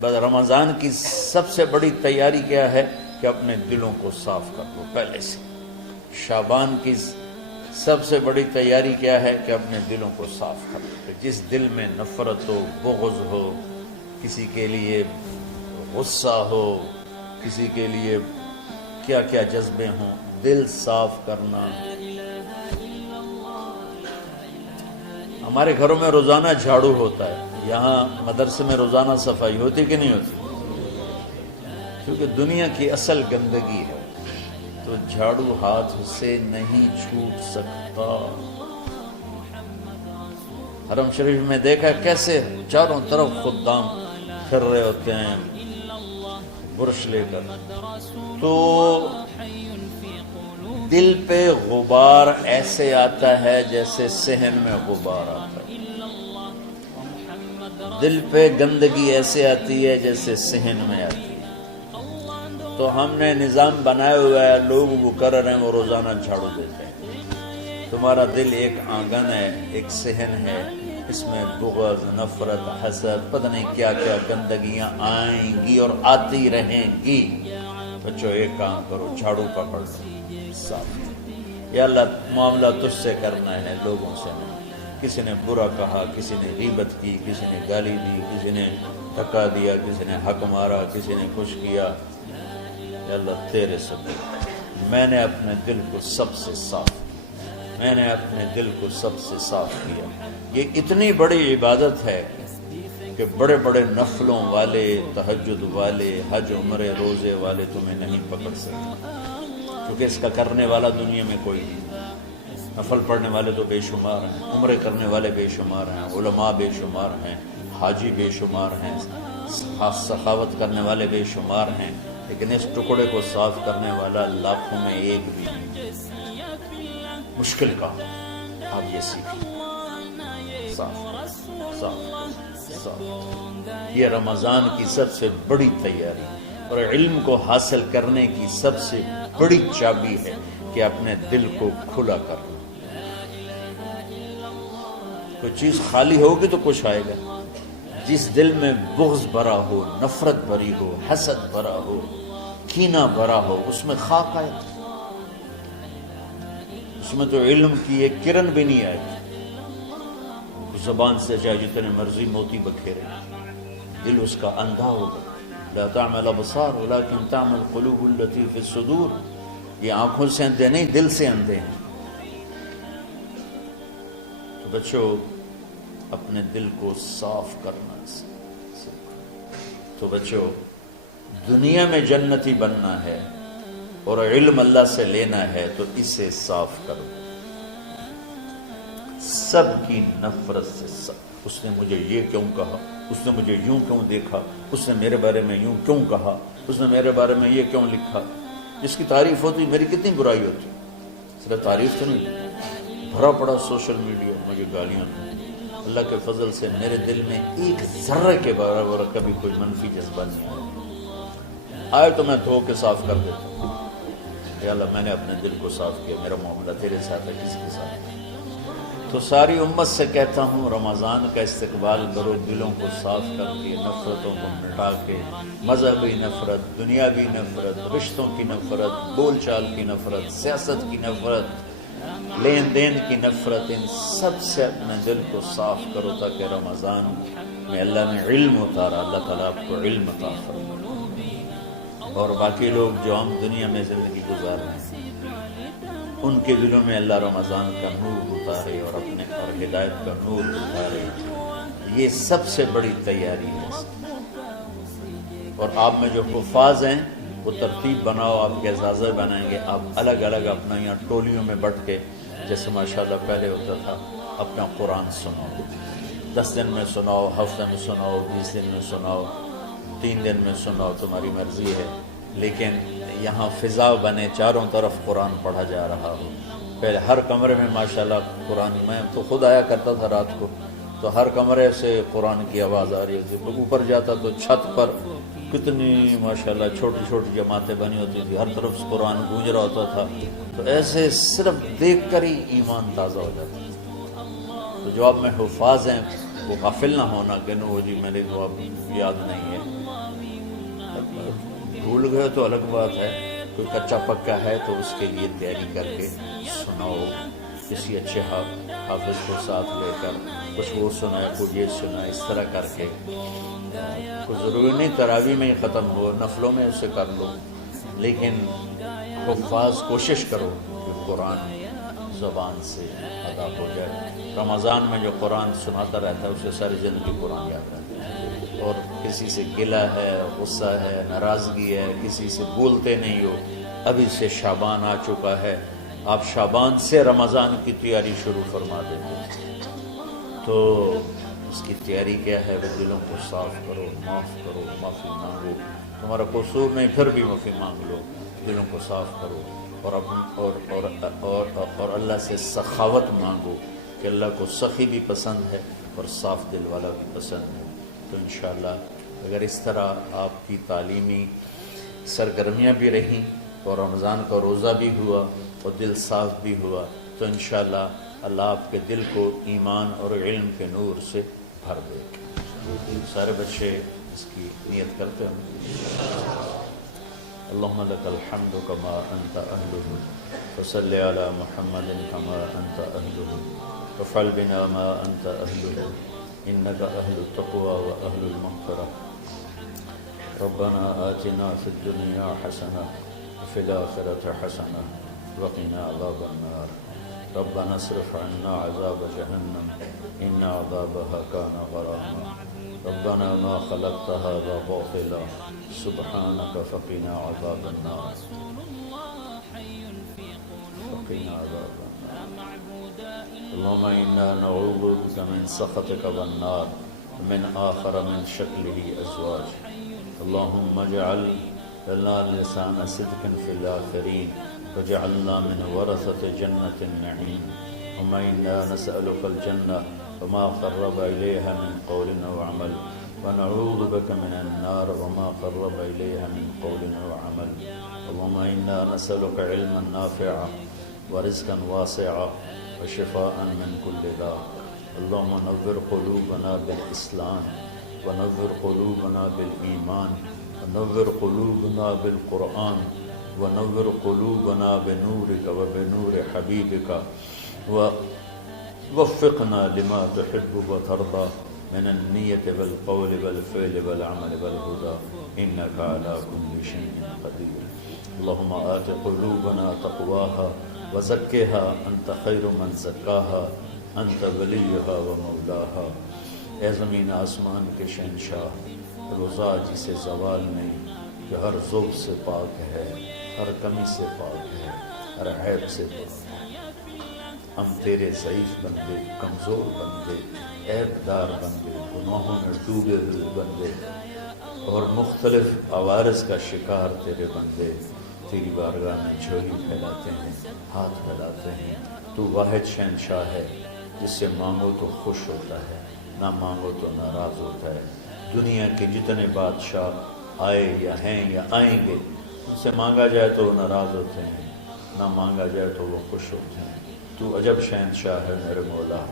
بس رمضان کی سب سے بڑی تیاری کیا ہے کہ اپنے دلوں کو صاف کر لو پہلے سے۔ شعبان کی سب سے بڑی تیاری کیا ہے کہ اپنے دلوں کو صاف کر لو۔ جس دل میں نفرت ہو، بغض ہو، کسی کے لیے غصہ ہو، کسی کے لیے کیا کیا جذبے ہوں، دل صاف کرنا۔ ہمارے گھروں میں روزانہ جھاڑو ہوتا ہے، یہاں مدرسے میں روزانہ صفائی ہوتی کہ نہیں ہوتی؟ کیونکہ دنیا کی اصل گندگی ہے، تو جھاڑو ہاتھ سے نہیں چھوٹ سکتا۔ حرم شریف میں دیکھا کیسے چاروں طرف خدام پھر رہے ہوتے ہیں برش لے کر، تو دل پہ غبار ایسے آتا ہے جیسے صحن میں غبار آتا ہے، دل پہ گندگی ایسے آتی ہے جیسے صحن میں آتی ہے۔ تو ہم نے نظام بنایا ہوا ہے، لوگ وہ کر رہے ہیں، وہ روزانہ جھاڑو دیتے ہیں۔ تمہارا دل ایک آنگن ہے، ایک صحن ہے، اس میں بغض، نفرت، حسد، پتہ نہیں کیا کیا گندگیاں آئیں گی اور آتی رہیں گی۔ بچوں ایک کام کرو، جھاڑو پکڑ لو صاف۔ یا اللہ معاملہ تجھ سے کرنا ہے، لوگوں سے نہیں۔ کسی نے برا کہا، کسی نے غیبت کی، کسی نے گالی دی، کسی نے دھکا دیا، کسی نے حق مارا، کسی نے کچھ کیا، یا اللہ تیرے سبب میں نے اپنے دل کو سب سے صاف کیا، میں نے اپنے دل کو سب سے صاف کیا۔ یہ اتنی بڑی عبادت ہے کہ بڑے بڑے نفلوں والے، تہجد والے، حج عمرے روزے والے تمہیں نہیں پکڑ سکتے، کیونکہ اس کا کرنے والا دنیا میں کوئی نہیں۔ نفل پڑھنے والے تو بے شمار ہیں، عمرے کرنے والے بے شمار ہیں، علماء بے شمار ہیں، حاجی بے شمار ہیں، سخاوت کرنے والے بے شمار ہیں، لیکن اس ٹکڑے کو صاف کرنے والا لاکھوں میں ایک بھی نہیں۔ مشکل کام آپ یہ سیکھیں، صاف صاف صاف۔ یہ رمضان کی سب سے بڑی تیاری اور علم کو حاصل کرنے کی سب سے بڑی چابی ہے کہ اپنے دل کو کھلا کرنا۔ کوئی چیز خالی ہوگی تو کچھ آئے گا۔ جس دل میں بغض بھرا ہو، نفرت بھری ہو، حسد بھرا ہو، کینہ بھرا ہو، اس میں خاک آئے، اس میں تو علم کی ایک کرن بھی نہیں آئے۔ زبان سے چاہے جتنے مرضی موتی بکھیرے، دل اس کا اندھا ہوگا۔ لا تعمل ابصار ولكن تعمل قلوب التي في الصدور۔ یہ آنکھوں سے اندھے نہیں، دل سے اندھے ہیں۔ تو بچوں اپنے دل کو صاف کرنا تو بچوں دنیا میں جنتی بننا ہے اور علم اللہ سے لینا ہے تو اسے صاف کرو۔ سب کی نفرت سے سب، اس نے مجھے یہ کیوں کہا، اس نے مجھے یوں کیوں دیکھا، اس نے میرے بارے میں یوں کیوں کہا، اس نے میرے بارے میں یہ کیوں لکھا۔ جس کی تعریف ہوتی میری کتنی برائی ہوتی، صرف تعریف تو نہیں، بھرا پڑا سوشل میڈیا مجھے گالیاں۔ اللہ کے فضل سے میرے دل میں ایک ذرے کے برابر کبھی کوئی منفی جذبہ نہیں آیا، آئے تو میں دھو کے صاف کر دیتا ہوں۔ یا اللہ میں نے اپنے دل کو صاف کیا، میرا معاملہ تیرے ساتھ ہے، کسی کے ساتھ ہے۔ تو ساری امت سے کہتا ہوں رمضان کا استقبال کرو، دلوں کو صاف کر کے، نفرتوں کو مٹا کے، مذہبی نفرت، دنیاوی نفرت، رشتوں کی نفرت، بول چال کی نفرت، سیاست کی نفرت، لین دین کی نفرت، ان سب سے اپنے دل کو صاف کرو تاکہ رمضان میں اللہ نے علم اتارا، اللہ تعالیٰ آپ کو علم عطا فرمائے، اور باقی لوگ جو ہم دنیا میں زندگی گزار رہے ہیں ان کے دلوں میں اللہ رمضان کا نور اتارے اور اپنے اور ہدایت کا نور اتارے۔ یہ سب سے بڑی تیاری ہے۔ اور آپ میں جو حفاظ ہیں وہ ترتیب بناؤ، آپ کے اعزازہ بنائیں گے، آپ الگ الگ اپنا یہاں ٹولیوں میں بٹ کے، جیسے ماشاءاللہ پہلے ہوتا تھا، اپنا قرآن سناؤ، 10 دن میں سناؤ، ہفتے میں سناؤ، 20 دن میں سناؤ، 3 دن میں سناؤ، تمہاری مرضی ہے، لیکن یہاں فضا بنے، چاروں طرف قرآن پڑھا جا رہا ہو۔ پہلے ہر کمرے میں ماشاءاللہ قرآن، میں تو خود آیا کرتا تھا رات کو، تو ہر کمرے سے قرآن کی آواز آ رہی ہوتی، اوپر جاتا تو چھت پر کتنی ماشاءاللہ چھوٹی چھوٹی جماعتیں بنی ہوتی تھی، ہر طرف قرآن گونج رہا ہوتا تھا، تو ایسے صرف دیکھ کر ہی ایمان تازہ ہو جاتا ہے۔ تو جو آپ میں حفاظ ہیں وہ غافل نہ ہونا کہ نو جی میرے کو اب یاد نہیں ہے، بھول گئے تو الگ بات ہے، کوئی کچا پکا ہے تو اس کے لیے تیاری کر کے سناؤ، کسی اچھے حافظ کو ساتھ لے کر کچھ وہ سنائے، کوئی یہ سنائے، اس طرح کر کے کوئی ضروری نہیں تراویح میں ہی ختم ہو، نفلوں میں اسے کر لو، لیکن حفاظ کوشش کرو کہ قرآن زبان سے ادا ہو جائے۔ رمضان میں جو قرآن سناتا رہتا ہے اسے ساری زندگی قرآن یاد رہتا ہے، اور کسی سے گلہ ہے، غصہ ہے، ناراضگی ہے، کسی سے بولتے نہیں ہو، ابھی سے شعبان آ چکا ہے، آپ شعبان سے رمضان کی تیاری شروع فرما دیں تو اس کی تیاری کیا ہے؟ وہ دلوں کو صاف کرو، معافی مانگو، تمہارا قصور نہیں پھر بھی معافی مانگ لو، دلوں کو صاف کرو، اور اللہ سے سخاوت مانگو کہ اللہ کو سخی بھی پسند ہے اور صاف دل والا بھی پسند ہے۔ تو انشاءاللہ اگر اس طرح آپ کی تعلیمی سرگرمیاں بھی رہیں اور رمضان کا روزہ بھی ہوا اور دل صاف بھی ہوا تو انشاءاللہ اللہ آپ کے دل کو ایمان اور علم کے نور سے بھر دے۔ سارے بچے اس کی نیت کرتے ہیں۔ اللہم لک الحمد کما انت اہلہ فصل علی محمد کما انت اہلہ وفعل بنا ما انت اہلہ انک اہل التقوی و اہل المغفرہ۔ ربنا آتنا فی الدنیا حسنہ وفی الآخرۃ حسنہ وقنا عذاب النار۔ ربنا اصرف عنا عذاب جہنم ان عذابها كان غراما۔ ربنا ما خلقت هذا باطلا سبحانك فقنا عذاب النار، فقنا عذاب النار۔ اللهم إنا نعوذ بك من سخطك والنار ومن آخر من شكله أزواج۔ اللهم اجعل لنا لسان صدق في الآخرين وجعلنا من ورثة جنة النعيم۔ اللهم إنا نسألك الجنة وما قرب إليها من قول أو عمل ونعوذ بك من النار وما قرب إليها من قول أو عمل۔ اللهم إنا نسألك علما نافعا ورزقا واسعا وشفاء من كل داء۔ اللهم نور قلوبنا بالإسلام ونور قلوبنا بالإيمان ونور قلوبنا بالقرآن ونور قلوبنا بنورك وبنور حبيبك ووفقنا لما تحب وترضى من النية والقول والفعل والعمل والهدى إنك على كل شيء قدير۔ اللهم آت قلوبنا تقواها وزكها أنت خير من زكاها أنت وليها ومولاها۔ اے زمین آسمان کے شہنشاہ، رضا جسے زوال نہیں، جو ہر ذوق سے پاک ہے، ہر کمی سے پاک ہے، ہر عیب سے پاک ہے، ہم تیرے ضعیف بندے، کمزور بندے، عیب دار بندے، گناہوں میں ڈوبے ہوئے بندے اور مختلف عوارض کا شکار تیرے بندے تیری بارگاہ میں جھولی پھیلاتے ہیں، ہاتھ پھیلاتے ہیں۔ تو واحد شہنشاہ ہے، جس سے مانگو تو خوش ہوتا ہے، نہ مانگو تو ناراض ہوتا ہے۔ دنیا کے جتنے بادشاہ آئے یا ہیں یا آئیں گے، ان سے مانگا جائے تو وہ ناراض ہوتے ہیں، نہ مانگا جائے تو وہ خوش ہوتے ہیں۔ تو عجب شہنشاہ ہے میرے مولا،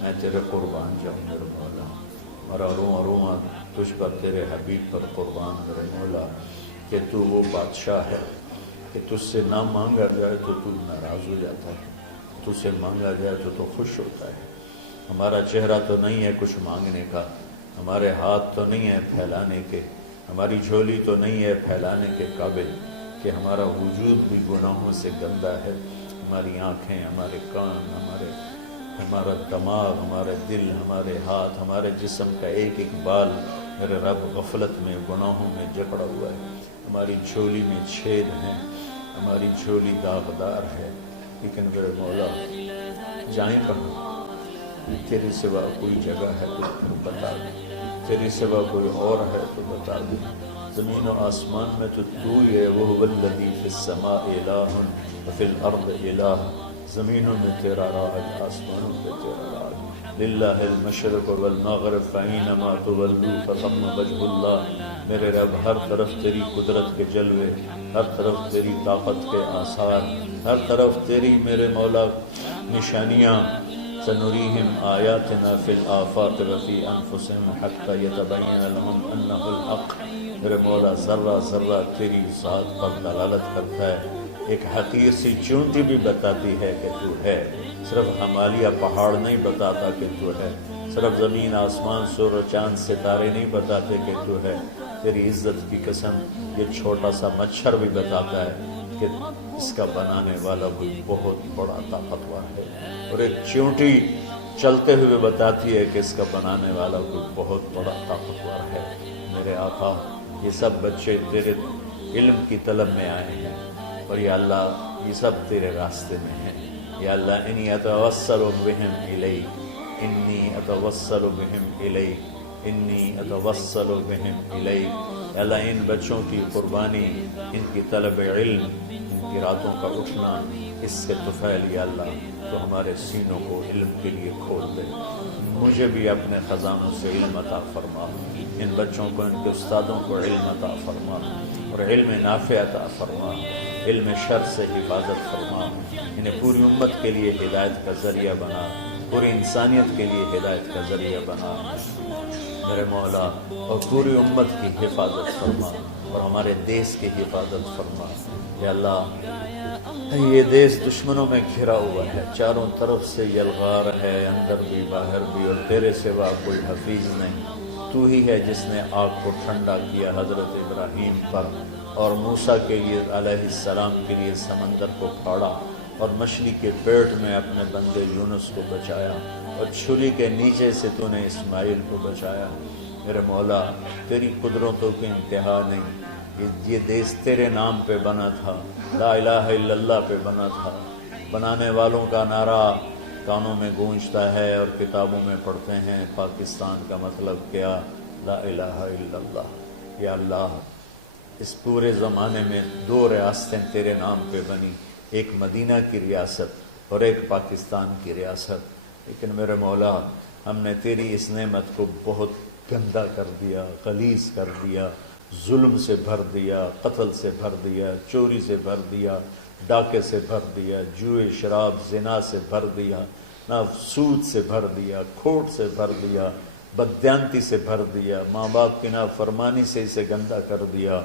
میں تیرے قربان جاؤں میرے مولا، میرا روواں روواں تجھ پر، تیرے حبیب پر قربان میرے مولا، کہ تو وہ بادشاہ ہے کہ تجھ سے نہ مانگا جائے تو تو ناراض ہو جاتا ہے، تجھ سے مانگا جائے تو خوش ہوتا ہے۔ ہمارا چہرہ تو نہیں ہے کچھ مانگنے کا، ہمارے ہاتھ تو نہیں ہے پھیلانے کے، ہماری جھولی تو نہیں ہے پھیلانے کے قابل، کہ ہمارا وجود بھی گناہوں سے گندا ہے، ہماری آنکھیں، ہمارے کان، ہمارا دماغ، ہمارے دل، ہمارے ہاتھ، ہمارے جسم کا ایک ایک بال میرے رب غفلت میں، گناہوں میں جکڑا ہوا ہے، ہماری جھولی میں چھید ہیں، ہماری جھولی داغدار ہے، لیکن میرے مولا جائیں کہاں؟ تیرے سوا کوئی جگہ ہے تو پھر بتا دے، تیرے سوا کوئی اور ہے تو بتا دے۔ زمین و آسمان میں تو ہی ہے، وہ الذی فی السماء الہ وفی الارض الہ، زمینوں میں تیرا راج، آسمانوں پہ تیرا راج۔ للہ المشرق والمغرب فینما تولوا فثم وجہ اللہ۔ میرے رب ہر طرف تیری قدرت کے جلوے، ہر طرف تیری طاقت کے آثار، ہر طرف تیری میرے مولا نشانیاں، سنريهم آياتنا في الآفاق وفي أنفسهم حتى يتبين لهم أنه الحق. میرے مولا ذرہ ذرہ تیری ذات پر دلالت کرتا ہے. ایک حقیر سی چونٹی بھی بتاتی ہے کہ تو ہے. صرف ہمالیہ پہاڑ نہیں بتاتا کہ تو ہے. صرف زمین آسمان سور و چاند ستارے نہیں بتاتے کہ تو ہے. تیری عزت کی قسم یہ چھوٹا سا مچھر بھی بتاتا ہے کہ اس کا بنانے والا کوئی بہت بڑا طاقتور ہے. اور ایک چونٹی چلتے ہوئے بتاتی ہے کہ اس کا بنانے والا کوئی بہت بڑا طاقتور ہے. میرے آقا یہ سب بچے تیرے علم کی طلب میں آئے ہیں اور یا اللہ یہ سب تیرے راستے میں ہیں. یا اللہ انی اتوسل بہم الیک، انی اتوسل بہم الیک، انی اتوسل بہم الیک. یا اللہ ان بچوں کی قربانی، ان کی طلب علم، ان کی راتوں کا اٹھنا، اس سے طفیل یا اللہ تو ہمارے سینوں کو علم کے لیے کھول دے. مجھے بھی اپنے خزانوں سے علم عطا فرما. ان بچوں کو، ان کے استادوں کو علم عطا فرما اور علم نافع عطا فرما. علم شر سے حفاظت فرما. انہیں پوری امت کے لیے ہدایت کا ذریعہ بنا، پوری انسانیت کے لیے ہدایت کا ذریعہ بنا میرے مولا. اور پوری امت کی حفاظت فرما اور ہمارے دیس کی حفاظت فرما. یا اللہ یہ دیس دشمنوں میں گھرا ہوا ہے، چاروں طرف سے یلغار ہے، اندر بھی باہر بھی، اور تیرے سوا کوئی حفیظ نہیں. تو ہی ہے جس نے آگ کو ٹھنڈا کیا حضرت ابراہیم پر، اور موسیٰ کے لیے علیہ السلام کے لیے سمندر کو پھاڑا، اور مچھلی کے پیٹ میں اپنے بندے یونس کو بچایا، اور چھری کے نیچے سے تو نے اسماعیل کو بچایا. میرے مولا تیری قدرتوں کی انتہا نہیں. یہ دیس تیرے نام پہ بنا تھا، لا الہ الا اللہ پہ بنا تھا. بنانے والوں کا نعرہ کانوں میں گونجتا ہے اور کتابوں میں پڑھتے ہیں پاکستان کا مطلب کیا، لا الہ الا اللہ. یا اللہ اس پورے زمانے میں 2 ریاستیں تیرے نام پہ بنی، ایک مدینہ کی ریاست اور ایک پاکستان کی ریاست. لیکن میرے مولا ہم نے تیری اس نعمت کو بہت گندا کر دیا، غلیظ کر دیا، ظلم سے بھر دیا، قتل سے بھر دیا، چوری سے بھر دیا، ڈاکے سے بھر دیا، جوئے شراب زنا سے بھر دیا، نہ سود سے بھر دیا، کھوٹ سے بھر دیا، بددیانتی سے بھر دیا، ماں باپ کی نافرمانی سے اسے گندا کر دیا.